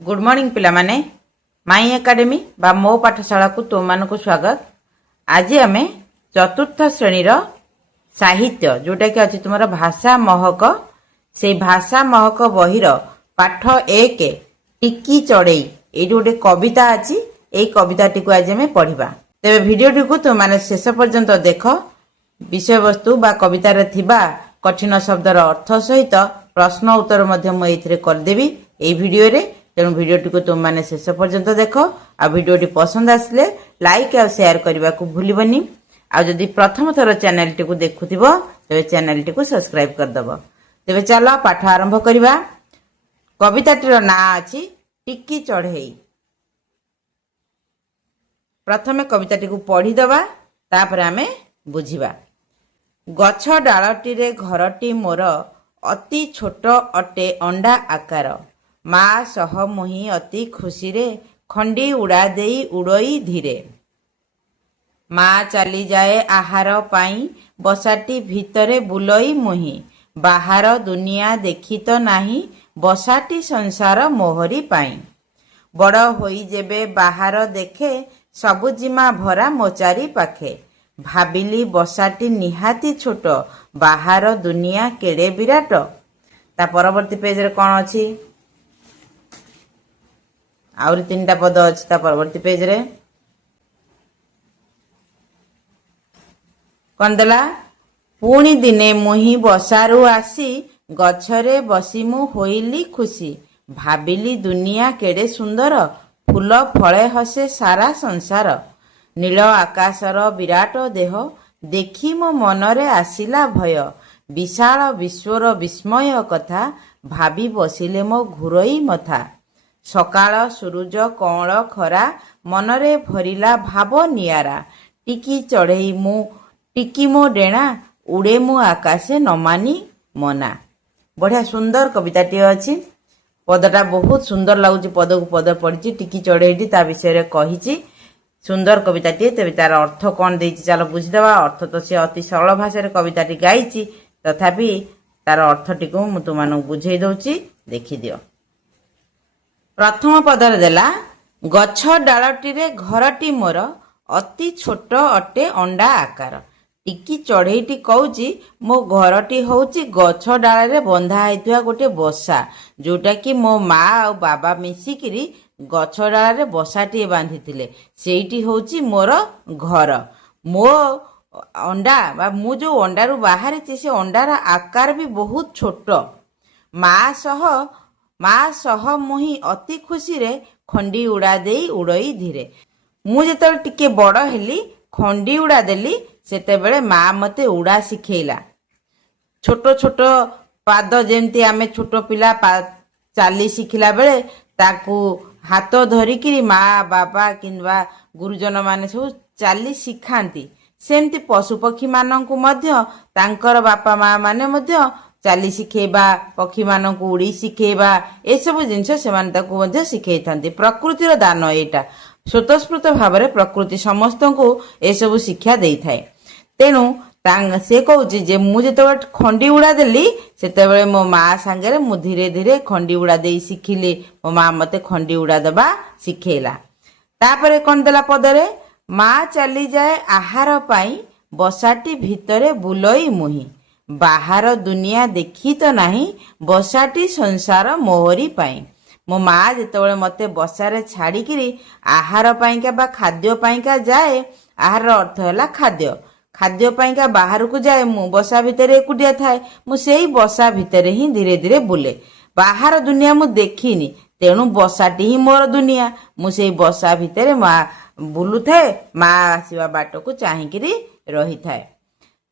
Good morning पिला माने माई academy बा मो पाठशाला को तुम मानक स्वागत। आज आम चतुर्थ श्रेणी साहित्य जोटा कि अच्छी तुम भाषा महक से भाषा महक बहिर पाठ एक टिकी चढ़ई ये गोटे कविता अच्छी यही कविता टी को आज आम पढ़ा। तेरे भिडियोटी को तुम मैंने शेष पर्यंत देख विषय वस्तु बा कवितार थिबा कठिन शब्दर अर्थ सहित प्रश्न उत्तर मुझे करदेवी ये भिडियो रे। तेणु भिडियोटी को तुम मैंने शेष पर्यंत देख आ भिडियोटी पसंद आसले लाइक और शेयर करने को भूलबनी। आदि प्रथम थर चैनल टी को देखुथिब तेरे चैनल टी को सब्सक्राइब करदब। तेरे चलो पाठ आरंभ करवा। कविताटीर ना अच्छी टिकी चढ़ई। प्रथमे कविताटी को पढ़ीदबा तापर आमे बुझिबा। गछ डालटीरे घरटी मोर अति छोट अटे अंडा आकार मा सह मुही अति खुशी रे खंडी उड़ा देई उड़ई धीरे मा चली जाए आहार पाई बसाटी भितरे बुलई मुही बाहर दुनिया देखी तो नाही बसाटी संसार मोहरी पाई बड़ होई जेबे बाहर देखे सबुजिमा भरा मोचारी पाखे भाबिली बसाटी निहाती छोट बाहर दुनिया केड़े विराट। ता परवर्ती पेज रे कौन अच्छी आउरी 3टा पद अच्छी ता परवर्ती पेज रे कौन देला पुणी दिने मुही बसारू आसी गछरे बसी मु होइली खुशी भाबिली दुनिया केड़े सुंदर फूल फळे हसे सारा संसार नील आकाशर विराट देह देखी मो मनरे आसिला भय विशाल विश्वर विस्मय कथा भाबी बसिले मो घुरई मथा सकाळ सूरज कौळ खरा मनरे भरिला भाव नियारा टिकी चढ़ई मु टिकी मो डेणा उड़े मु आकाशे नमानी मना। बढ़िया सुंदर कविताटी अच्छी। पदटा बहुत सुंदर लगुच। पद को पद पढ़ी टिकी चढ़ईटी ता विषय कही सुंदर कविताटी। तेज तार अर्थ कौन दे चलो बुझीदवा। अर्थ तो सी अति सरल भाषा कविताटी गाई तथापि तार अर्थटी को मु तुम बुझे दौची देखी दियो। प्रथम पदर देला गछ डालटीरे घरटी मोर अति छोट अटे अंडा आकार। टिकी चढ़ईटी कहूची मो घरटी होची गछ डाल बंधा होता गोटे बसा जोटा कि मो माँ आ बाबा मिसिकिरी गछ डाल बसाटी बांधी सेठी होची मोर घर। मो अंडा बा मु जो अंडारू बाहरी से अंडार आकार भी बहुत छोट माँ सह मुही अति खुशी रे खंडी उड़ा देई उड़ई धीरे मु जेते टिके बड़ हेली खंडी उड़ा देली सेते बेले माँ मते उड़ा शिखेला। छोट छोट पाद जेमती आमे छोट पिला चाली शिखिला बेले ताकू हाथ धरिकी माँ बाबा किंवा गुरुजन माने सब चाली शिखांती सेमती पशुपक्षी माननकु मध्य तांकर बापा माँ माने मध्य चाली शिखेबा पक्षी माननकु उड़ी शिखेबा ए सब जिनस से माने ताकू मध्य शिखै थांती। प्रकृतिर दान एटा स्वतस्फूर्त भाव में प्रकृति समस्त को ए सब शिक्षा दे थाए। तेणु से कहूँ जे मुझे खंडी उड़ा देली से मो माँ सांगे मु धीरे धीरे खंडी उड़ा दे शिखिली मो माँ मते खंडी उड़ा दबा शिखेला। तापरे कौन देला पदरे माँ चली जाए आहार पाई बसाटी भितरे बुलई मुही बाहर दुनिया देखी तो नाही बसाटी संसार मोहरी पाई। मो माँ जिते मते बसारे छाड़िकी आहार पाइका बा खाद्य पाइका जाए आहार अर्थ है खाद्य खाद्य पाइका बाहर को जाए मु बसा भितर एकुटिया थाए मु सेई बसा भितर ही धीरे धीरे बुले बाहर दुनिया मु देखिनी तेणु बसाटी ही मोर दुनिया मु सेई बसा भितर माँ बुलु थाए माँ आसवा बाट को चाहिकी रही थाए।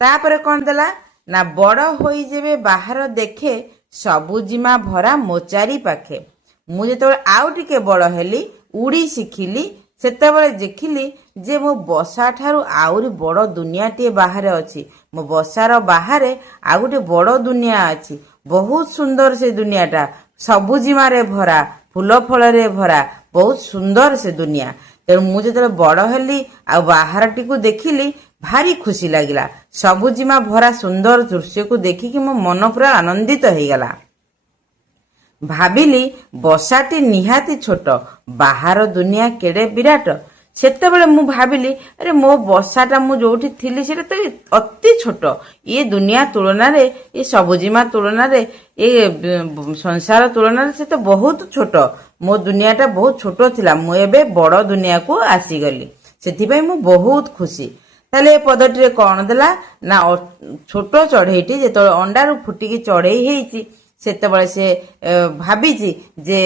तापर कौन देला ना बड़ होई जेबे बाहर देखे सबुजिमा भरा मोचारी पाखे मु जेते आउ टिके बड़ हेली उड़ी शिखिली सेतेबेले देखिली जे मो बसा ठारू आउरी बड़ दुनिया टे बाहर अच्छी मो बसार बाहर आ गोटे बड़ दुनिया अच्छी बहुत सुंदर से दुनियाटा सबुजिमा रे भरा फूल फल रे भरा बहुत सुंदर से दुनिया। तेणु मु जेते बड़ हेली आ बाहर टी को देखिली भारी खुशी लगिला सबुजिमा भरा सुंदर दृश्य को देखिकी मो मन पूरा आनंदित हो गला। ଭାବିଲି ବସାଟି ନିହାତି ଛୋଟ, ବାହାର ଦୁନିଆ କେଡ଼େ ବିରାଟ। ସେତେବେଳେ ମୁଁ ଭାବିଲି ଆରେ ମୋ ବସାଟା ମୁଁ ଯୋଉଠି ଥିଲି ସେଟା ତ ଅତି ଛୋଟ, ଏ ଦୁନିଆ ତୁଳନାରେ, ଏ ସବୁଜିମା ତୁଳନାରେ, ଏ ସଂସାର ତୁଳନାରେ ସେ ତ ବହୁତ ଛୋଟ। ମୋ ଦୁନିଆଟା ବହୁତ ଛୋଟ ଥିଲା, ମୁଁ ଏବେ ବଡ଼ ଦୁନିଆକୁ ଆସିଗଲି, ସେଥିପାଇଁ ମୁଁ ବହୁତ ଖୁସି। ତାହେଲେ ଏ ପଦଟିରେ କଣ ଦେଲା ନା ଛୋଟ ଚଢ଼େଇଟି ଯେତେବେଳେ ଅଣ୍ଡାରୁ ଫୁଟିକି ଚଢ଼େଇ ହେଇଛି ସେତେବେଳେ ସେ ଭାବିଛି ଯେ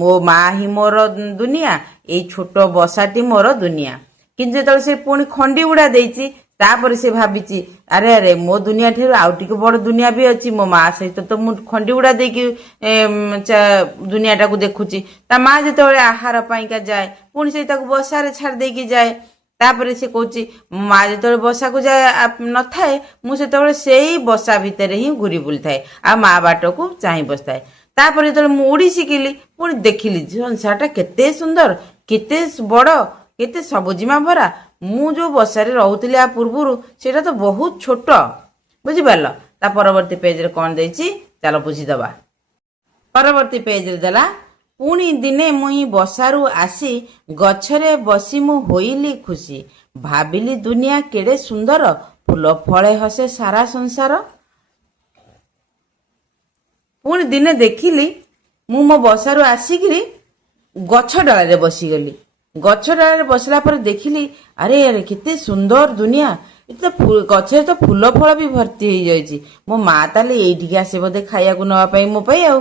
ମୋ ମା ହିଁ ମୋର ଦୁନିଆ, ଏଇ ଛୋଟ ବସାଟି ମୋର ଦୁନିଆ। କିନ୍ତୁ ଯେତେବେଳେ ସେ ପୁଣି ଖଣ୍ଡି ଉଡ଼ା ଦେଇଛି ତାପରେ ସେ ଭାବିଛି ଆରେ ଆରେ ମୋ ଦୁନିଆ ଠାରୁ ଆଉ ଟିକେ ବଡ଼ ଦୁନିଆ ବି ଅଛି, ମୋ ମା ସହିତ ତ ମୁଁ ଖଣ୍ଡି ଉଡ଼ା ଦେଇକି ଦୁନିଆଟାକୁ ଦେଖୁଛି। ତା ମା ଯେତେବେଳେ ଆହାର ପାଇଁକା ଯାଏ ପୁଣି ସେ ତାକୁ ବସାରେ ଛାଡ଼ି ଦେଇକି ଯାଏ। ତାପରେ ସେ କହୁଛି ମା ଯେତେବେଳେ ବସାକୁ ଯାଏ ନଥାଏ, ମୁଁ ସେତେବେଳେ ସେଇ ବସା ଭିତରେ ହିଁ ଘୁରି ବୁଲିଥାଏ ଆଉ ମା ବାଟକୁ ଚାହିଁ ବସିଥାଏ। ତାପରେ ଯେତେବେଳେ ମୁଁ ଉଡ଼ି ଶିଖିଲି ପୁଣି ଦେଖିଲି ସଂସାରଟା କେତେ ସୁନ୍ଦର, କେତେ ବଡ଼, କେତେ ସବୁଜିମା ଭରା। ମୁଁ ଯୋଉ ବସାରେ ରହୁଥିଲି ଆ ପୂର୍ବରୁ ସେଇଟା ତ ବହୁତ ଛୋଟ। ବୁଝିପାରିଲ? ତା ପରବର୍ତ୍ତୀ ପେଜରେ କଣ ଦେଇଛି ଚାଲ ବୁଝିଦବା। ପରବର୍ତ୍ତୀ ପେଜରେ ଦେଲା ପୁଣି ଦିନେ ମୁଇଁ ବସାରୁ ଆସି ଗଛରେ ବସି ମୁଁ ହୋଇଲି ଖୁସି, ଭାବିଲି ଦୁନିଆ କେଡ଼େ ସୁନ୍ଦର, ଫୁଲ ଫଳେ ହସେ ସାରା ସଂସାର। ପୁଣି ଦିନେ ଦେଖିଲି ମୁଁ ମୋ ବସାରୁ ଆସିକିରି ଗଛ ଡାଳରେ ବସିଗଲି। ଗଛ ଡାଳରେ ବସିଲା ପରେ ଦେଖିଲି ଆରେ ଆରେ କେତେ ସୁନ୍ଦର ଦୁନିଆ, ଗଛରେ ତ ଫୁଲ ଫଳ ବି ଭର୍ତ୍ତି ହେଇଯାଇଛି। ମୋ ମା ତାହେଲେ ଏଇଠିକି ଆସେ ବୋଧେ ଖାଇବାକୁ ନେବା ପାଇଁ ମୋ ପାଇଁ। ଆଉ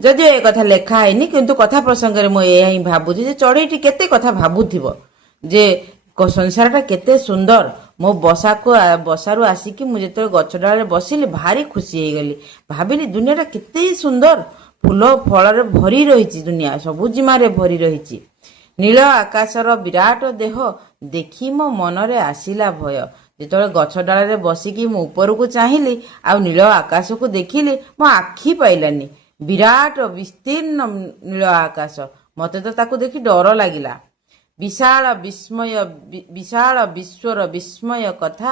ଯଦିଓ ଏ କଥା ଲେଖା ହେଇନି କିନ୍ତୁ କଥା ପ୍ରସଙ୍ଗରେ ମୁଁ ଏହା ହିଁ ଭାବୁଛି ଯେ ଚଢ଼େଇଟି କେତେ କଥା ଭାବୁଥିବ ଯେ ସଂସାରଟା କେତେ ସୁନ୍ଦର। ମୋ ବସାରୁ ଆସିକି ମୁଁ ଯେତେବେଳେ ଗଛ ଡାଳରେ ବସିଲି ଭାରି ଖୁସି ହେଇଗଲି, ଭାବିଲି ଦୁନିଆଟା କେତେ ସୁନ୍ଦର, ଫୁଲ ଫଳରେ ଭରି ରହିଛି, ଦୁନିଆ ସବୁଜିମାରେ ଭରି ରହିଛି। ନୀଳ ଆକାଶର ବିରାଟ ଦେହ ଦେଖି ମୋ ମନରେ ଆସିଲା ଭୟ। ଯେତେବେଳେ ଗଛ ଡାଳରେ ବସିକି ମୁଁ ଉପରକୁ ଚାହିଁଲି ଆଉ ନୀଳ ଆକାଶକୁ ଦେଖିଲି, ମୋ ଆଖି ପାଇଲାନି। ବିରାଟ ବିସ୍ତୀର୍ଣ୍ଣ ନୀଳ ଆକାଶ, ମତେ ତ ତାକୁ ଦେଖି ଡର ଲାଗିଲା। ବିଶାଳ ବିଶ୍ୱର ବିସ୍ମୟ କଥା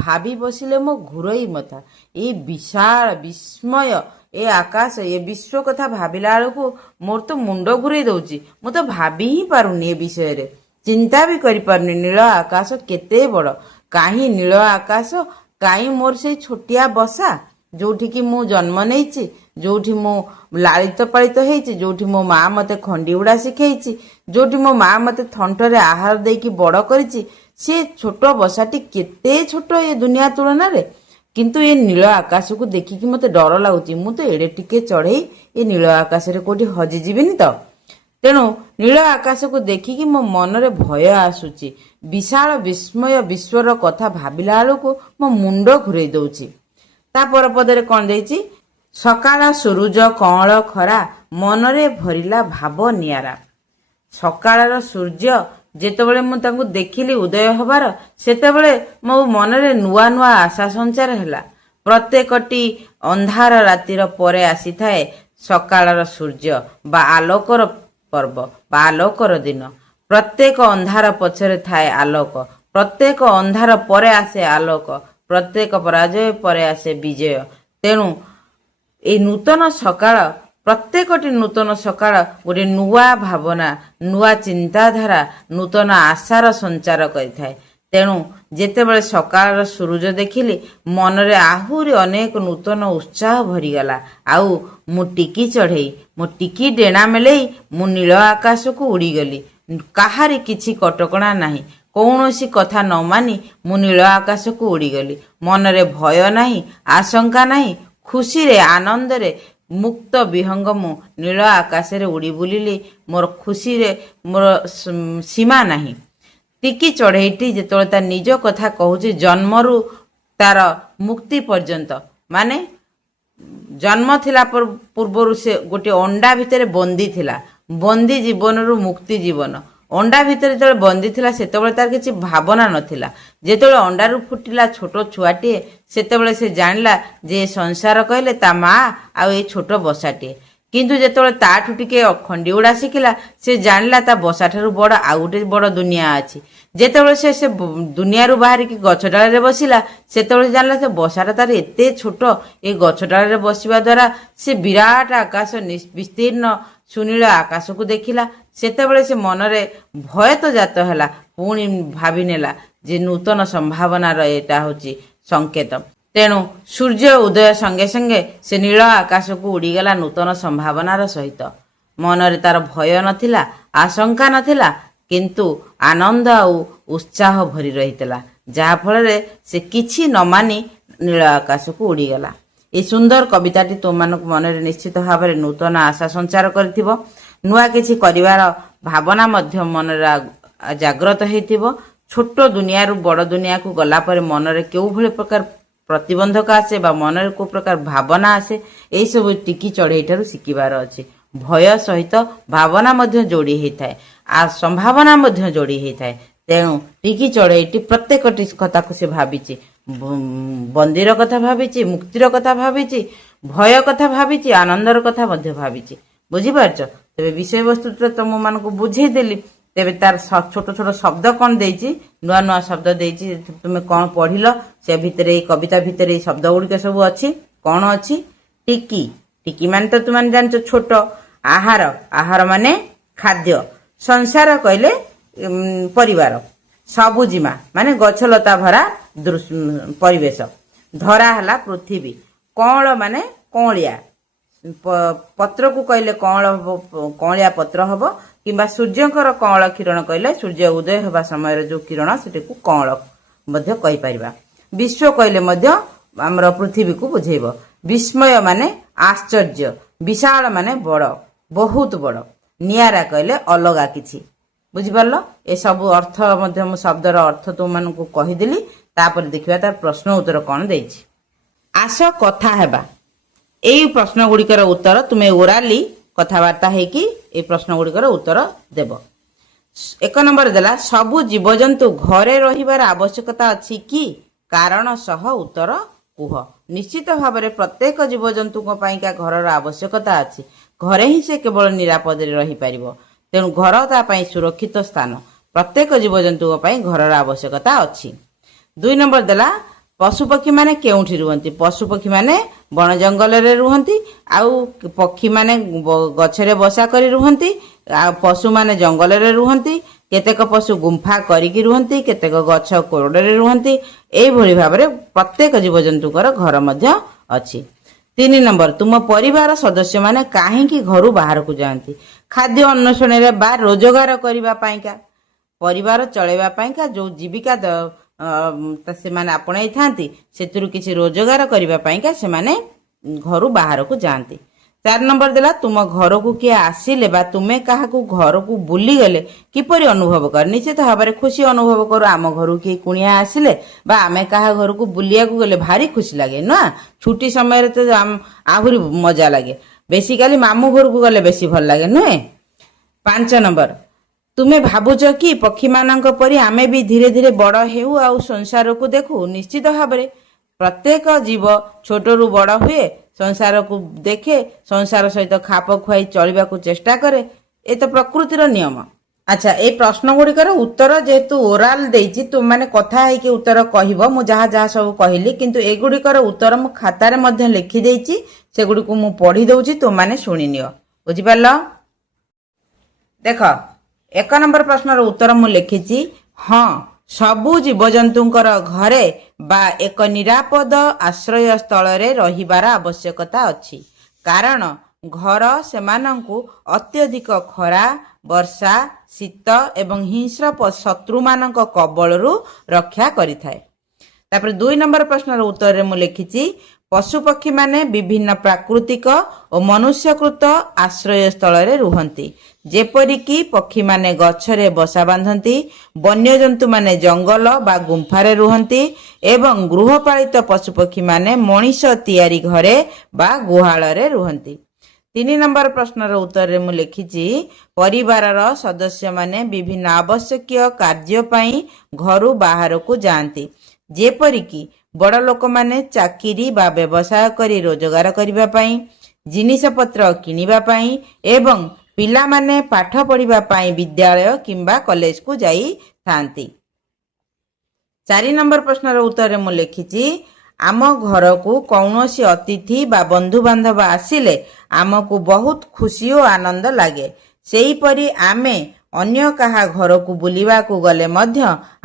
ଭାବି ବସିଲେ ମୋ ଘୁରୋଇ ମଥା। ଏଇ ବିଶାଳ ବିସ୍ମୟ, ଏ ଆକାଶ, ଏ ବିଶ୍ୱ କଥା ଭାବିଲା ବେଳକୁ ମୋର ତ ମୁଣ୍ଡ ଘୁରେଇ ଦଉଛି। ମୁଁ ତ ଭାବି ହିଁ ପାରୁନି ଏ ବିଷୟରେ, ଚିନ୍ତା ବି କରିପାରୁନି ନୀଳ ଆକାଶ କେତେ ବଡ଼। କାହିଁ ନୀଳ ଆକାଶ, କାହିଁ ମୋର ସେଇ ଛୋଟିଆ ବସା ଯୋଉଠିକି ମୁଁ ଜନ୍ମ ନେଇଛି, ଯୋଉଠି ମୁଁ ଲାଳିତ ପାଳିତ ହେଇଛି, ଯୋଉଠି ମୋ ମା ମତେ ଖଣ୍ଡି ଉଡ଼ା ଶିଖେଇଛି, ଯୋଉଠି ମୋ ମା ମତେ ଥଣ୍ଟରେ ଆହାର ଦେଇକି ବଡ଼ କରିଛି, ସେ ଛୋଟ ବସାଟି କେତେ ଛୋଟ ଏ ଦୁନିଆ ତୁଳନାରେ। କିନ୍ତୁ ଏ ନୀଳ ଆକାଶକୁ ଦେଖିକି ମତେ ଡର ଲାଗୁଛି। ମୁଁ ତ ଏଡ଼େ ଟିକେ ଚଢ଼େଇ, ଏ ନୀଳ ଆକାଶରେ କୋଉଠି ହଜିଯିବିନି ତ। ତେଣୁ ନୀଳ ଆକାଶକୁ ଦେଖିକି ମୋ ମନରେ ଭୟ ଆସୁଛି। ବିଶାଳ ବିସ୍ମୟ ବିଶ୍ୱର କଥା ଭାବିଲା ବେଳକୁ ମୋ ମୁଣ୍ଡ ଘୁରେଇ ଦଉଛି। ତା ପର ପଦରେ କଣ ଦେଇଛି, ସକାଳ ସୂରୁଜ କଅଁଳ ଖରା ମନରେ ଭରିଲା ଭାବ ନିଆରା। ସକାଳର ସୂର୍ଯ୍ୟ ଯେତେବେଳେ ମୁଁ ତାଙ୍କୁ ଦେଖିଲି ଉଦୟ ହେବାର, ସେତେବେଳେ ମୋ ମନରେ ନୂଆ ନୂଆ ଆଶା ସଞ୍ଚାର ହେଲା। ପ୍ରତ୍ୟେକଟି ଅନ୍ଧାର ରାତିର ପରେ ଆସିଥାଏ ସକାଳର ସୂର୍ଯ୍ୟ ବା ଆଲୋକର ପର୍ବ ବା ଆଲୋକର ଦିନ। ପ୍ରତ୍ୟେକ ଅନ୍ଧାର ପଛରେ ଥାଏ ଆଲୋକ, ପ୍ରତ୍ୟେକ ଅନ୍ଧାର ପରେ ଆସେ ଆଲୋକ, ପ୍ରତ୍ୟେକ ପରାଜୟ ପରେ ଆସେ ବିଜୟ। ତେଣୁ এই ନୂତନ ସକାଳ, ପ୍ରତ୍ୟେକଟି ନୂତନ ସକାଳ ଗୋଟେ ନୂଆ ଭାବନା, ନୂଆ ଚିନ୍ତାଧାରା, ନୂତନ ଆଶାର ସଞ୍ଚାର କରିଥାଏ। ତେଣୁ ଯେତେବେଳେ ସକାଳର ସୂରୁଜ ଦେଖିଲି ମନରେ ଆହୁରି ଅନେକ ନୂତନ ଉତ୍ସାହ ଭରିଗଲା। ଆଉ ମୁଁ ଟିକି ଚଢ଼େଇ, ମୁଁ ଟିକି ଡେଣା ମେଲେଇ ମୁଁ ନୀଳ ଆକାଶକୁ ଉଡ଼ିଗଲି। କାହାରି କିଛି କଟକଣା ନାହିଁ, କୌଣସି କଥା ନ ମାନି ମୁଁ ନୀଳ ଆକାଶକୁ ଉଡ଼ିଗଲି। ମନରେ ଭୟ ନାହିଁ, ଆଶଙ୍କା ନାହିଁ, ଖୁସିରେ ଆନନ୍ଦରେ ମୁକ୍ତ ବିହଙ୍ଗ ମୁଁ ନୀଳ ଆକାଶରେ ଉଡ଼ି ବୁଲିଲି। ମୋର ଖୁସିରେ ମୋର ସୀମା ନାହିଁ। ଟିକି ଚଢ଼େଇଟି ଯେତେବେଳେ ତା ନିଜ କଥା କହୁଛି, ଜନ୍ମରୁ ତାର ମୁକ୍ତି ପର୍ଯ୍ୟନ୍ତ, ମାନେ ଜନ୍ମ ଥିଲା ପୂର୍ବରୁ ସେ ଗୋଟିଏ ଅଣ୍ଡା ଭିତରେ ବନ୍ଦୀ ଥିଲା, ବନ୍ଦୀ ଜୀବନରୁ ମୁକ୍ତି ଜୀବନ। ଅଣ୍ଡା ଭିତରେ ଯେତେବେଳେ ବନ୍ଦୀ ଥିଲା ସେତେବେଳେ ତାର କିଛି ଭାବନା ନଥିଲା। ଯେତେବେଳେ ଅଣ୍ଡାରୁ ଫୁଟିଲା ଛୋଟ ଛୁଆଟିଏ, ସେତେବେଳେ ସେ ଜାଣିଲା ଯେ ସଂସାର କହିଲେ ତା ମା ଆଉ ଏଇ ଛୋଟ ବସାଟିଏ। କିନ୍ତୁ ଯେତେବେଳେ ତାଠୁ ଟିକେ ଖଣ୍ଡି ଉଡ଼ା ଶିଖିଲା ସେ ଜାଣିଲା ତା ବସା ଠାରୁ ବଡ଼ ଆଉ ଗୋଟେ ବଡ଼ ଦୁନିଆ ଅଛି। ଯେତେବେଳେ ସେ ଦୁନିଆରୁ ବାହାରିକି ଗଛ ଡାଳରେ ବସିଲା ସେତେବେଳେ ଜାଣିଲା ସେ ବସାଟା ତାର ଏତେ ଛୋଟ। ଏ ଗଛ ଡାଳରେ ବସିବା ଦ୍ୱାରା ସେ ବିରାଟ ଆକାଶ ବିସ୍ତୀର୍ଣ୍ଣ ସୁନୀଳ ଆକାଶକୁ ଦେଖିଲା। ସେତେବେଳେ ସେ ମନରେ ଭୟ ତ ଜାତ ହେଲା, ପୁଣି ଭାବି ନେଲା ଯେ ନୂତନ ସମ୍ଭାବନାର ଏଇଟା ହେଉଛି ସଂକେତ। ତେଣୁ ସୂର୍ଯ୍ୟ ଉଦୟ ସଙ୍ଗେ ସଙ୍ଗେ ସେ ନୀଳ ଆକାଶକୁ ଉଡ଼ିଗଲା ନୂତନ ସମ୍ଭାବନାର ସହିତ। ମନରେ ତାର ଭୟ ନଥିଲା, ଆଶଙ୍କା ନଥିଲା, କିନ୍ତୁ ଆନନ୍ଦ ଆଉ ଉତ୍ସାହ ଭରି ରହିଥିଲା, ଯାହାଫଳରେ ସେ କିଛି ନ ମାନି ନୀଳ ଆକାଶକୁ ଉଡ଼ିଗଲା। এই ସୁନ୍ଦର କବିତାଟି ତୁମମାନଙ୍କ ମନରେ ନିଶ୍ଚିତ ଭାବରେ ନୂତନ ଆଶା ସଞ୍ଚାର କରିଥିବ। ନୂଆ କିଛି କରିବାର ଭାବନା ମଧ୍ୟ ମନରେ ଜାଗ୍ରତ ହେଇଥିବ। ଛୋଟ ଦୁନିଆରୁ ବଡ଼ ଦୁନିଆକୁ ଗଲା ପରେ ମନରେ କେଉଁଭଳି ପ୍ରକାର ପ୍ରତିବନ୍ଧକ ଆସେ ବା ମନରେ କେଉଁ ପ୍ରକାର ଭାବନା ଆସେ, ଏହିସବୁ ଟିକି ଚଢ଼େଇଠାରୁ ଶିଖିବାର ଅଛି। ଭୟ ସହିତ ଭାବନା ମଧ୍ୟ ଯୋଡ଼ି ହେଇଥାଏ, ସମ୍ଭାବନା ମଧ୍ୟ ଯୋଡ଼ି ହେଇଥାଏ। ତେଣୁ ଟିକି ଚଢ଼େଇଟି ପ୍ରତ୍ୟେକଟି କଥାକୁ ସେ ଭାବିଛି। ବନ୍ଦୀର କଥା ଭାବିଛି, ମୁକ୍ତିର କଥା ଭାବିଛି, ଭୟ କଥା ଭାବିଛି, ଆନନ୍ଦର କଥା ମଧ୍ୟ ଭାବିଛି। ବୁଝିପାରୁଛ? ତେବେ ବିଷୟବସ୍ତୁଟା ତୁମମାନଙ୍କୁ ବୁଝେଇଦେଲି। ତେବେ ତାର ଛୋଟ ଛୋଟ ଶବ୍ଦ କ'ଣ ଦେଇଛି, ନୂଆ ନୂଆ ଶବ୍ଦ ଦେଇଛି, ତୁମେ କ'ଣ ପଢ଼ିଲ ସେ ଭିତରେ, ଏଇ କବିତା ଭିତରେ ଏଇ ଶବ୍ଦ ଗୁଡ଼ିକ ସବୁ ଅଛି। କ'ଣ ଅଛି? ଟିକି, ଟିକି ମାନେ ତ ତୁମେ ଜାଣିଛ ଛୋଟ। ଆହାର, ଆହାର ମାନେ ଖାଦ୍ୟ। ସଂସାର କହିଲେ ପରିବାର। ସବୁଜିମା ମାନେ ଗଛଲତା ଭରା ପରିବେଶ। ଧରା ହେଲା ପୃଥିବୀ। କଅଁଳ ମାନେ କଅଁଳିଆ। ପତ୍ରକୁ କହିଲେ କଅଁଳିଆ ପତ୍ର ହବ, କିମ୍ବା ସୂର୍ଯ୍ୟଙ୍କର କଅଁଳ କିରଣ କହିଲେ ସୂର୍ଯ୍ୟ ଉଦୟ ହେବା ସମୟରେ ଯେଉଁ କିରଣ ସେଟାକୁ କଅଁଳ ମଧ୍ୟ କହିପାରିବା। ବିଶ୍ୱ କହିଲେ ମଧ୍ୟ ଆମର ପୃଥିବୀକୁ ବୁଝେଇବ। ବିସ୍ମୟ ମାନେ ଆଶ୍ଚର୍ଯ୍ୟ। ବିଶାଳ ମାନେ ବଡ଼, ବହୁତ ବଡ଼। ନିଆରା କହିଲେ ଅଲଗା କିଛି। ବୁଝିପାରିଲ? ଏସବୁ ଅର୍ଥ ମଧ୍ୟ ମୁଁ ଶବ୍ଦର ଅର୍ଥ ତୁମମାନଙ୍କୁ କହିଦେଲି। ତାପରେ ଦେଖିବା ତାର ପ୍ରଶ୍ନ ଉତ୍ତର କ'ଣ ଦେଇଛି। ଆସ କଥା ହେବା। ଏଇ ପ୍ରଶ୍ନ ଗୁଡ଼ିକର ଉତ୍ତର ତୁମେ ଓରାଲି କଥାବାର୍ତ୍ତା ହେଇକି এই ପ୍ରଶ୍ନ ଗୁଡ଼ିକର ଉତ୍ତର ଦେବ। 1 ନମ୍ବର ଦେଲା, ସବୁ ଜୀବଜନ୍ତୁ ଘରେ ରହିବାର ଆବଶ୍ୟକତା ଅଛି କି? କାରଣ ସହ ଉତ୍ତର କୁହ। ନିଶ୍ଚିତ ଭାବରେ ପ୍ରତ୍ୟେକ ଜୀବଜନ୍ତୁଙ୍କ ପାଇଁକା ଘରର ଆବଶ୍ୟକତା ଅଛି। ଘରେ ହିଁ ସେ କେବଳ ନିରାପଦରେ ରହିପାରିବ। ତେଣୁ ଘର ତା ପାଇଁ ସୁରକ୍ଷିତ ସ୍ଥାନ। ପ୍ରତ୍ୟେକ ଜୀବଜନ୍ତୁଙ୍କ ପାଇଁ ଘରର ଆବଶ୍ୟକତା ଅଛି। 2 ନମ୍ବର ଦେଲା, ପଶୁପକ୍ଷୀମାନେ କେଉଁଠି ରୁହନ୍ତି? ପଶୁପକ୍ଷୀମାନେ ବଣ ଜଙ୍ଗଲରେ ରୁହନ୍ତି, ଆଉ ପକ୍ଷୀମାନେ ଗଛରେ ବସା କରି ରୁହନ୍ତି, ଆଉ ପଶୁମାନେ ଜଙ୍ଗଲରେ ରୁହନ୍ତି। କେତେକ ପଶୁ ଗୁମ୍ଫା କରିକି ରୁହନ୍ତି, କେତେକ ଗଛ କୋରଡ଼ରେ ରୁହନ୍ତି। ଏଇଭଳି ଭାବରେ ପ୍ରତ୍ୟେକ ଜୀବଜନ୍ତୁଙ୍କର ଘର ମଧ୍ୟ ଅଛି। 3 ନମ୍ବର, ତୁମ ପରିବାର ସଦସ୍ୟମାନେ କାହିଁକି ଘରୁ ବାହାରକୁ ଯାଆନ୍ତି? ଖାଦ୍ୟ ଅନ୍ୱେଷଣରେ ବା ରୋଜଗାର କରିବା ପାଇଁକା, ପରିବାର ଚଳେଇବା ପାଇଁକା ଯେଉଁ ଜୀବିକା ସେମାନେ ଆପଣେଇଥାନ୍ତି, ସେଥିରୁ କିଛି ରୋଜଗାର କରିବା ପାଇଁକା ସେମାନେ ଘରୁ ବାହାରକୁ ଯାଆନ୍ତି। 4 ନମ୍ବର ଦେଲା, ତୁମ ଘରକୁ କିଏ ଆସିଲେ ବା ତୁମେ କାହାକୁ ଘରକୁ ବୁଲିଗଲେ କିପରି ଅନୁଭବ କର? ନିଶ୍ଚିତ ଭାବରେ ଖୁସି ଅନୁଭବ କରୁ। ଆମ ଘରକୁ କିଏ କୁଣିଆ ଆସିଲେ ବା ଆମେ କାହା ଘରକୁ ବୁଲିବାକୁ ଗଲେ ଭାରି ଖୁସି ଲାଗେ ନା? ଛୁଟି ସମୟରେ ତ ଆହୁରି ମଜା ଲାଗେ। ବେସିକାଲି ମାମୁଁ ଘରକୁ ଗଲେ ବେଶୀ ଭଲ ଲାଗେ, ନୁହେଁ? 5 ନମ୍ବର, ତୁମେ ଭାବୁଛ କି ପକ୍ଷୀମାନଙ୍କ ପରି ଆମେ ବି ଧୀରେ ଧୀରେ ବଡ଼ ହେଉ ଆଉ ସଂସାରକୁ ଦେଖୁ? ନିଶ୍ଚିତ ଭାବରେ ପ୍ରତ୍ୟେକ ଜୀବ ଛୋଟରୁ ବଡ଼ ହୁଏ, ସଂସାରକୁ ଦେଖେ, ସଂସାର ସହିତ ଖାପ ଖୁଆଇ ଚଳିବାକୁ ଚେଷ୍ଟା କରେ। ଏ ତ ପ୍ରକୃତିର ନିୟମ। ଆଚ୍ଛା, এই ପ୍ରଶ୍ନ ଗୁଡ଼ିକର ଉତ୍ତର ଯେହେତୁ ଓରାଲ ଦେଇଛି, ତୁମମାନେ କଥା ହେଇକି ଉତ୍ତର କହିବ। ମୁଁ ଯାହା ଯାହା ସବୁ କହିଲି, କିନ୍ତୁ ଏଗୁଡ଼ିକର ଉତ୍ତର ମୁଁ ଖାତାରେ ମଧ୍ୟ ଲେଖିଦେଇଛି। ସେଗୁଡ଼ିକୁ ମୁଁ ପଢ଼ି ଦେଉଛି, ତୁମମାନେ ଶୁଣିନିଅ। ବୁଝିପାରିଲ? ଦେଖ, 1 ନମ୍ବର ପ୍ରଶ୍ନର ଉତ୍ତର ମୁଁ ଲେଖିଛି, ହଁ, ସବୁ ଜୀବଜନ୍ତୁଙ୍କର ଘରେ ବା ଏକ ନିରାପଦ ଆଶ୍ରୟସ୍ଥଳରେ ରହିବାର ଆବଶ୍ୟକତା ଅଛି। କାରଣ ଘର ସେମାନଙ୍କୁ ଅତ୍ୟଧିକ ଖରା, ବର୍ଷା, ଶୀତ ଏବଂ ହିଂସ୍ର ଶତ୍ରୁମାନଙ୍କ କବଳରୁ ରକ୍ଷା କରିଥାଏ। ତାପରେ 2 ନମ୍ବର ପ୍ରଶ୍ନର ଉତ୍ତରରେ ମୁଁ ଲେଖିଛି, ପଶୁପକ୍ଷୀମାନେ ବିଭିନ୍ନ ପ୍ରାକୃତିକ ଓ ମନୁଷ୍ୟକୃତ ଆଶ୍ରୟସ୍ଥଳରେ ରୁହନ୍ତି। ଯେପରିକି ପକ୍ଷୀମାନେ ଗଛରେ ବସା ବାନ୍ଧନ୍ତି, ବନ୍ୟଜନ୍ତୁମାନେ ଜଙ୍ଗଲ ବା ଗୁମ୍ଫାରେ ରୁହନ୍ତି ଏବଂ ଗୃହପାଳିତ ପଶୁପକ୍ଷୀମାନେ ମଣିଷ ତିଆରି ଘରେ ବା ଗୁହାଳରେ ରୁହନ୍ତି। 3 ନମ୍ବର ପ୍ରଶ୍ନର ଉତ୍ତରରେ ମୁଁ ଲେଖିଛି, ପରିବାରର ସଦସ୍ୟମାନେ ବିଭିନ୍ନ ଆବଶ୍ୟକୀୟ କାର୍ଯ୍ୟ ପାଇଁ ଘରୁ ବାହାରକୁ ଯାଆନ୍ତି। ଯେପରିକି ବଡ଼ ଲୋକମାନେ ଚାକିରି ବା ବ୍ୟବସାୟ କରି ରୋଜଗାର କରିବା ପାଇଁ, ଜିନିଷପତ୍ର କିଣିବା ପାଇଁ ଏବଂ ପିଲାମାନେ ପାଠ ପଢ଼ିବା ପାଇଁ ବିଦ୍ୟାଳୟ କିମ୍ବା କଲେଜକୁ ଯାଇଥାନ୍ତି। 4 ନମ୍ବର ପ୍ରଶ୍ନର ଉତ୍ତରରେ ମୁଁ ଲେଖିଛି, ଆମ ଘରକୁ କୌଣସି ଅତିଥି ବା ବନ୍ଧୁବାନ୍ଧବ ଆସିଲେ ଆମକୁ ବହୁତ ଖୁସି ଓ ଆନନ୍ଦ ଲାଗେ। ସେହିପରି ଆମେ ଅନ୍ୟ କାହା ଘରକୁ ବୁଲିବାକୁ ଗଲେ ମଧ୍ୟ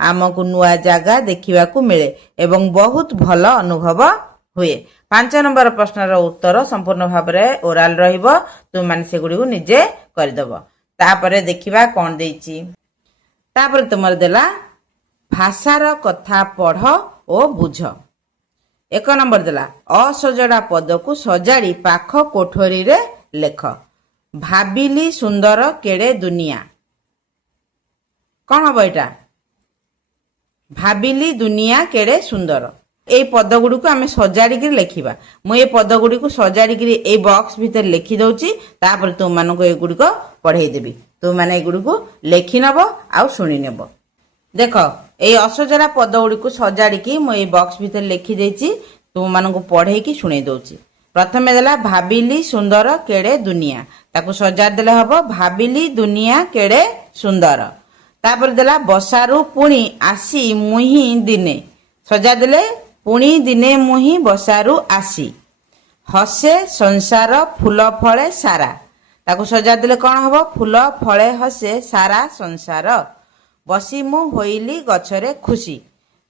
ଆମକୁ ନୂଆ ଜାଗା ଦେଖିବାକୁ ମିଳେ ଏବଂ ବହୁତ ଭଲ ଅନୁଭବ ହୁଏ। 5 ନମ୍ବର ପ୍ରଶ୍ନର ଉତ୍ତର ସମ୍ପୂର୍ଣ୍ଣ ଭାବରେ ଓରାଲ ରହିବ। ତୁମମାନେ ସେଗୁଡ଼ିକୁ ନିଜେ କରିଦେବ। ତାପରେ ଦେଖିବା କ'ଣ ଦେଇଛି। ତାପରେ ତୁମର ଦେଲା ଭାଷାର କଥା ପଢ଼ ଓ ବୁଝ। 1 ନମ୍ବର ଦେଲା ଅସଜଡ଼ା ପଦକୁ ସଜାଡ଼ି ପାଖ କୋଠରୀରେ ଲେଖ। ଭାବିଲି ସୁନ୍ଦର କେଡ଼େ ଦୁନିଆ। କ'ଣ ହବ ଏଇଟା? ଭାବିଲି ଦୁନିଆ କେଡ଼େ ସୁନ୍ଦର। এই ପଦଗୁଡ଼ିକୁ ଆମେ ସଜାଡ଼ିକିରି ଲେଖିବା। ମୁଁ ଏ ପଦଗୁଡ଼ିକୁ ସଜାଡ଼ିକିରି ଏଇ ବକ୍ସ ଭିତରେ ଲେଖିଦେଉଛି। ତାପରେ ତୁମମାନଙ୍କୁ ଏଗୁଡ଼ିକ ପଢ଼େଇଦେବି। ତୁମମାନେ ଏଗୁଡ଼ିକୁ ଲେଖିନେବ ଆଉ ଶୁଣିନେବ। ଦେଖ, ଏଇ ଅସଜଡ଼ା ପଦଗୁଡ଼ିକୁ ସଜାଡ଼ିକି ମୁଁ ଏଇ ବକ୍ସ ଭିତରେ ଲେଖିଦେଇଛି। ତୁମମାନଙ୍କୁ ପଢ଼େଇକି ଶୁଣେଇ ଦେଉଛି। ପ୍ରଥମେ ଦେଲା ଭାବିଲି ସୁନ୍ଦର କେଡ଼େ ଦୁନିଆ। ତାକୁ ସଜାଡ଼ି ଦେଲେ ହେବ ଭାବିଲି ଦୁନିଆ କେଡ଼େ ସୁନ୍ଦର। ତାପରେ ଦେଲା ବସାରୁ ପୁଣି ଆସି ମୁହିଁ ଦିନେ। ସଜାଡ଼ି ଦେଲେ ପୁଣି ଦିନେ ମୁହିଁ ବସାରୁ ଆସି। ହସେ ସଂସାର ଫୁଲ ଫଳେ ସାରା। ତାକୁ ସଜାଡ଼ି ଦେଲେ କ'ଣ ହେବ? ଫୁଲ ଫଳେ ହସେ ସାରା ସଂସାର। ବସି ମୁଁ ହୋଇଲି ଗଛରେ ଖୁସି।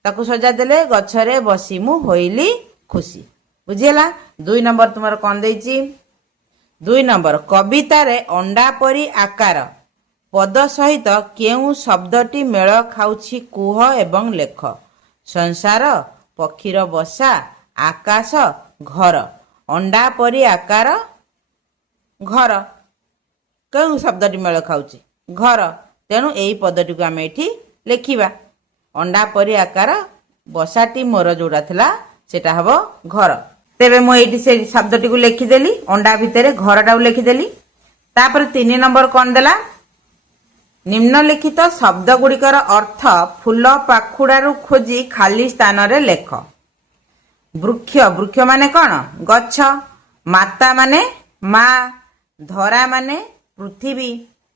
ତାକୁ ସଜାଡ଼ି ଦେଲେ ଗଛରେ ବସି ମୁଁ ହୋଇଲି ଖୁସି। ବୁଝିହେଲା? 2 ନମ୍ବର ତୁମର କ'ଣ ଦେଇଛି? 2 ନମ୍ବର କବିତାରେ ଅଣ୍ଡା ପରି ଆକାର ପଦ ସହିତ କେଉଁ ଶବ୍ଦଟି ମେଳ ଖାଉଛି କୁହ ଏବଂ ଲେଖ। ସଂସାର, ପକ୍ଷୀର ବସା, ଆକାଶ, ଘର। ଅଣ୍ଡା ପରି ଆକାର ଘର। କେଉଁ ଶବ୍ଦଟି ମେଳ ଖାଉଛି? ଘର। ତେଣୁ ଏହି ପଦଟିକୁ ଆମେ ଏଠି ଲେଖିବା। ଅଣ୍ଡା ପରି ଆକାର ବସାଟି ମୋର ଯୋଉଟା ଥିଲା ସେଟା ହେବ ଘର। ତେବେ ମୁଁ ଏଇଠି ସେ ଶବ୍ଦଟିକୁ ଲେଖିଦେଲି। ଅଣ୍ଡା ଭିତରେ ଘରଟାକୁ ଲେଖିଦେଲି। ତାପରେ 3 ନମ୍ବର କ'ଣ ଦେଲା? ନିମ୍ନଲିଖିତ ଶବ୍ଦ ଗୁଡ଼ିକର ଅର୍ଥ ଫୁଲ ପାଖୁଡ଼ାରୁ ଖୋଜି ଖାଲି ସ୍ଥାନରେ ଲେଖ। ବୃକ୍ଷ, ବୃକ୍ଷ ମାନେ କ'ଣ? ଗଛ। ମାତା ମାନେ ମା। ଧରା ମାନେ ପୃଥିବୀ।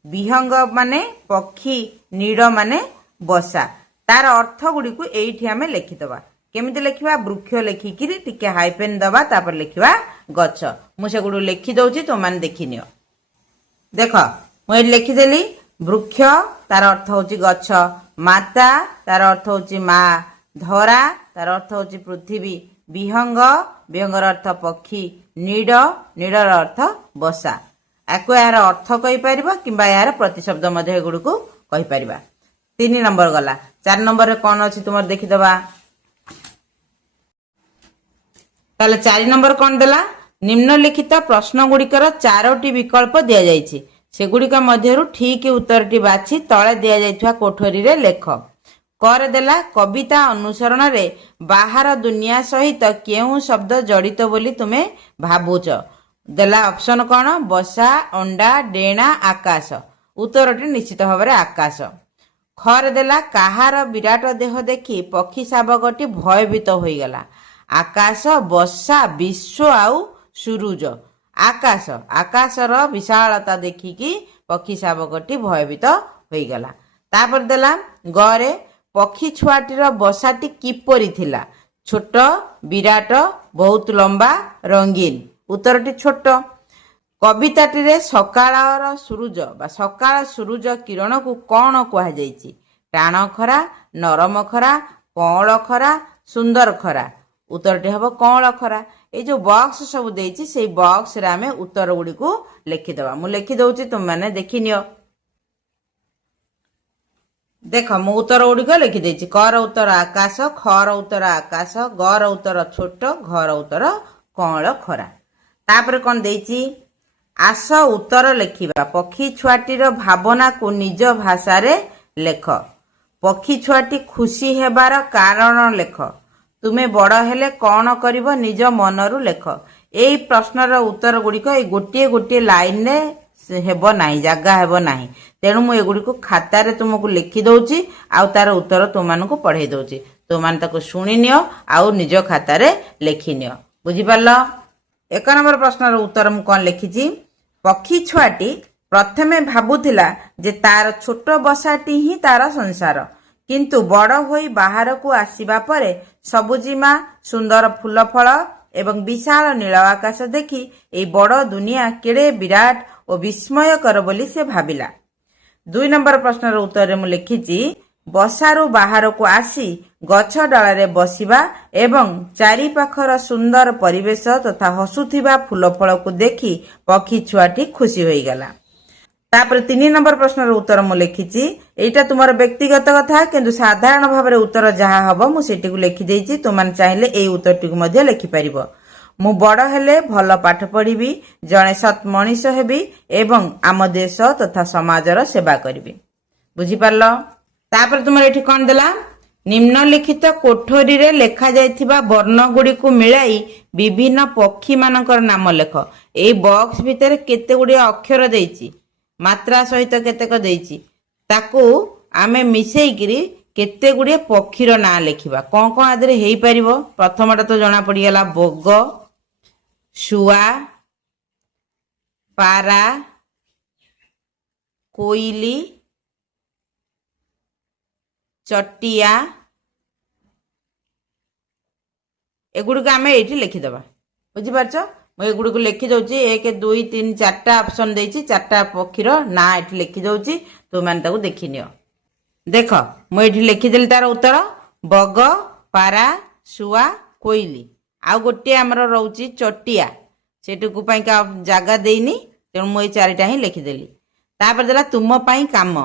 ବିହଙ୍ଗ ମାନେ ପକ୍ଷୀ। ନୀଡ଼ ମାନେ ବସା। ତାର ଅର୍ଥ ଗୁଡ଼ିକୁ ଏଇଠି ଆମେ ଲେଖିଦେବା। କେମିତି ଲେଖିବା? ବୃକ୍ଷ ଲେଖିକିରି ଟିକେ ହାଇପେନ୍ ଦେବା, ତାପରେ ଲେଖିବା ଗଛ। ମୁଁ ସେଗୁଡ଼ିକୁ ଲେଖିଦେଉଛି, ତୁମମାନେ ଦେଖିନିଅ। ଦେଖ, ମୁଁ ଏଠି ଲେଖିଦେଲି ବୃକ୍ଷ, ତାର ଅର୍ଥ ହେଉଛି ଗଛ। ମାତା, ତାର ଅର୍ଥ ହେଉଛି ମା। ଧରା, ତାର ଅର୍ଥ ହେଉଛି ପୃଥିବୀ। ବିହଙ୍ଗ, ବିହଙ୍ଗର ଅର୍ଥ ପକ୍ଷୀ। ନୀଡ଼, ନୀଡ଼ର ଅର୍ଥ ବସା। ଆକୁ ଏହାର ଅର୍ଥ କହିପାରିବ କିମ୍ବା ଏହାର ପ୍ରତିଶବ୍ଦ ମଧ୍ୟ ଏଗୁଡ଼ିକୁ କହିପାରିବା। 3 ନମ୍ବର ଗଲା। 4 ନମ୍ବରରେ କ'ଣ ଅଛି ତୁମର ଦେଖିଦେବା। ତାହେଲେ 4 ନମ୍ବର କ'ଣ ଦେଲା? ନିମ୍ନଲିଖିତ ପ୍ରଶ୍ନ ଗୁଡ଼ିକର 4ଟି ବିକଳ୍ପ ଦିଆଯାଇଛି। ସେଗୁଡ଼ିକ ମଧ୍ୟରୁ ଠିକ୍ ଉତ୍ତରଟି ବାଛି ତଳେ ଦିଆଯାଇଥିବା କୋଠରୀରେ ଲେଖ। କରେ ଦେଲା କବିତା ଅନୁସରଣରେ ବାହାର ଦୁନିଆ ସହିତ କେଉଁ ଶବ୍ଦ ଜଡ଼ିତ ବୋଲି ତୁମେ ଭାବୁଛ। ଦେଲା ଅପସନ୍ କ'ଣ? ବସା, ଅଣ୍ଡା, ଡେଣା, ଆକାଶ। ଉତ୍ତରଟି ନିଶ୍ଚିତ ଭାବରେ ଆକାଶ। ଖରେ ଦେଲା କାହାର ବିରାଟ ଦେହ ଦେଖି ପକ୍ଷୀ ଶାବକଟି ଭୟଭୀତ ହୋଇଗଲା। ଆକାଶ, ବସା, ବିଶ୍ୱ ଆଉ ସୁରୁଜ। ଆକାଶ, ଆକାଶର ବିଶାଳତା ଦେଖିକି ପକ୍ଷୀ ଶାବକଟି ଭୟଭୀତ ହୋଇଗଲା। ତାପରେ ଦେଲା ଗରେ ପକ୍ଷୀ ଛୁଆଟିର ବସାଟି କିପରି ଥିଲା? ଛୋଟ, ବିରାଟ, ବହୁତ ଲମ୍ବା, ରଙ୍ଗୀନ। ଉତ୍ତରଟି ଛୋଟ। କବିତାଟିରେ ସକାଳର ସୂରୁଜ ବା ସକାଳ ସୂରୁଜ କିରଣକୁ କ'ଣ କୁହାଯାଇଛି? ଟାଣ ଖରା, ନରମ ଖରା, କଅଁଳ ଖରା, ସୁନ୍ଦର ଖରା। ଉତ୍ତରଟି ହେବ କଅଁଳ ଖରା। এই ଯେଉଁ ବକ୍ସ ସବୁ ଦେଇଛି ସେଇ ବକ୍ସରେ ଆମେ ଉତ୍ତର ଗୁଡ଼ିକୁ ଲେଖିଦେବା। ମୁଁ ଲେଖିଦେଉଛି, ତୁମମାନେ ଦେଖିନିଅ। ଦେଖ, ମୁଁ ଉତ୍ତର ଗୁଡ଼ିକ ଲେଖିଦେଇଛି। କର ଉତ୍ତର ଆକାଶ, ଖର ଉତ୍ତର ଆକାଶ, ଗର ଉତ୍ତର ଛୋଟ, ଘର ଉତ୍ତର କଅଁଳ ଖରା। ତାପରେ କ'ଣ ଦେଇଛି? ଆସ ଉତ୍ତର ଲେଖିବା। ପକ୍ଷୀ ଛୁଆଟିର ଭାବନାକୁ ନିଜ ଭାଷାରେ ଲେଖ। ପକ୍ଷୀ ଛୁଆଟି ଖୁସି ହେବାର କାରଣ ଲେଖ। ତୁମେ ବଡ଼ ହେଲେ କ'ଣ କରିବ ନିଜ ମନରୁ ଲେଖ। ଏଇ ପ୍ରଶ୍ନର ଉତ୍ତର ଗୁଡ଼ିକ ଏଇ ଗୋଟିଏ ଗୋଟିଏ ଲାଇନରେ ହେବ ନାହିଁ, ଜାଗା ହେବ ନାହିଁ। ତେଣୁ ମୁଁ ଏଗୁଡ଼ିକୁ ଖାତାରେ ତୁମକୁ ଲେଖିଦେଉଛି ଆଉ ତାର ଉତ୍ତର ତୁମମାନଙ୍କୁ ପଢ଼େଇ ଦେଉଛି। ତୁମମାନେ ତାକୁ ଶୁଣିନିଅ ଆଉ ନିଜ ଖାତାରେ ଲେଖିନିଅ। ବୁଝିପାରିଲ? एक नंबर प्रश्नर उत्तर मु कौन लिखी पक्षी छुआटी प्रथमे भाबुथिला जे तार छोट बसाटी ही तार संसार किंतु बड़ होई बाहर को आसीबा परे सबुजिमा सुंदर फूल फल एवं विशाल नील आकाश देखि ए बड़ दुनिया केड़े विराट और विस्मयकर बोली से भाबिला। 2 नंबर प्रश्नर उत्तर मु लिखिछि बसारू बाहर को आसी गछ डाଳରେ बसिबा एवं चारि पाखर सुंदर परिवेश तथा हसुथिबा फूल फल को देखि पक्षी छुआटी खुशी होई गला। तापर 3 नंबर प्रश्नर उत्तर मु लिखिछि एटा तुमर व्यक्तिगत कथा किंतु साधारण भाव उत्तर जहा हबो मु सेटी को लिखि देछि तुमन चाहिले एई उत्तरटी को मध्ये लिखि परिबो। मु बड़ हेले भल पाठ पढ़ी जड़े सत मनीष हेबी एवं आम देश तथा समाजर सेवा करी। बुझीपार तापर तुम ये कौन देला निम्नलिखित कोठरी रे लेखा जाइथिबा वर्ण गुड़ी को मिलाई विभिन्न पक्षी मानकर नाम लेख। ए बॉक्स भितर केते गुड़ी अक्षर देइछि मात्रा सहित केतेक देइछि ताकू आमे मिसेइकिरी केते गुड़ी पक्षीर ना लिखिबा कौन कौन आदरे हेई परिबो। प्रथमटा तो जना पड़ी गला बग शुआ पारा कोइली चटिया एगुड़ी को आम ये लिखिदबा। बुझीपारछ मुझे एगुड़ी को लिखि दउची 1 2 3 4टा ऑप्शन देइची 4टा पक्षीर ना ये लिखि दउची तो माने ताको देखि नियो। देख मुझे लिखिदेली तार उत्तर बग पारा शुआ कोइली आउ गोटे आमर रोची चटिया सेटू जगह देनी तेणु मुझे 4टा ही लिखिदेली। तापर देला तुम पाई काम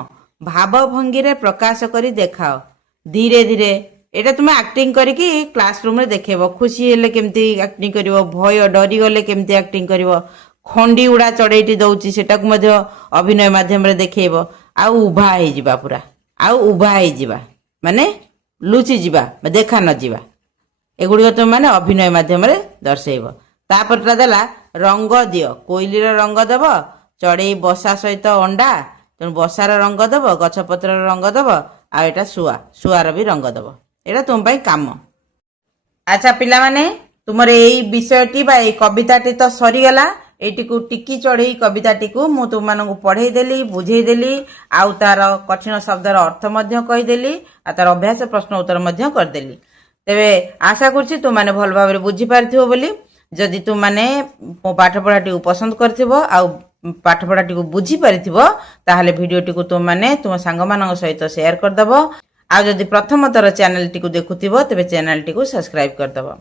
भाव भंगी रे प्रकाश करी देखाओ धीरे धीरे एटा तुम एक्टिंग करके क्लासरूम रे देखेबो खुशी हेले केमती एक्टिंग करिवो भय डरी गले केमती एक्टिंग करिवो खंडी उड़ा चढ़ेटी दउची सेटा को मध्ये अभिनय माध्यम रे देखेबो आउ उभा हे जिबा पूरा आउ उभा हे जिबा माने लुचि जिबा देखा न जिबा एगुड़ी तुम मैंने अभिनय माध्यम रे दर्शेब। तापर देला रंग दियो कोइली रंग देव चढ़ई बसा सहित अंडा तेणु बसार रंग देव गछपत्र रंग देव आ एटा शुआर भी रंग देव एटा तुम पाई काम। अच्छा पिला माने तुमर एई विषयटी बा एई कविताटी तो सरीगला एटी को टिकी चढ़ई कविताटी को मु तुम मानक पढ़ई देली बुझई देली आउ तार कठिन शब्दर अर्थ मध्य कहि देली आ तार अभ्यास प्रश्न उत्तर मध्य कर देली। तेबे आशा करछि तुम माने भल भाबरे बुझी पारथिबो बोली। जदि तुम माने मो पाठ पढ़ाटी को पसंद करथिबो आउ पाठ पढ़ाटी को बुझी पारिथिबो ताहले भिडियोटी को तुम माने तुम सांग मानक सहित शेयर कर दबो आ जदि प्रथम थर चैनल टी को देखुथिबो तबे चैनल टी को सब्सक्राइब कर दबो।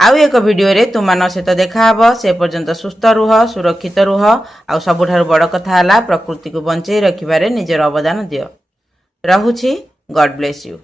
आउ एक वीडियो रे तुम मान सहित देखा हबो से पर्यंत सुस्थ रुह सुरक्षित रुह आ सबुठारु बड़ कथा हला प्रकृति को बंचई रखिबारे निजर अवदान दियो। रहुछि गॉड ब्लेस यू।